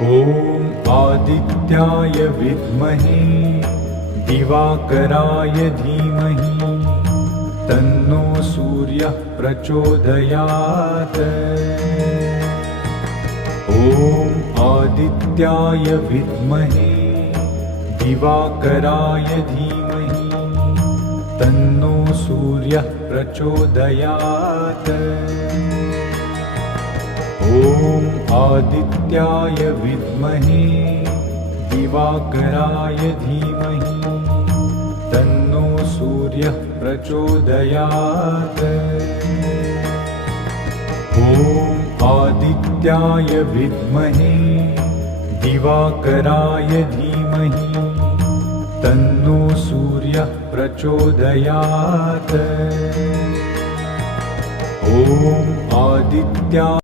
ॐ आदित्याय विद्महे दिवाकराय धीमहि तन्नो सूर्यः प्रचोदयात्। ॐ आदित्याय विद्महे दिवाकराय धीमहि तन्नो सूर्यः प्रचोदयात्। ॐ आदित्याय विद्महे दिवाकराय धीमहि तन्नो सूर्यः प्रचोदयात्। ॐ आदित्याय विद्महे दिवाकराय धीमहि तन्नो सूर्यः प्रचोदयात्। ॐ आदित्याय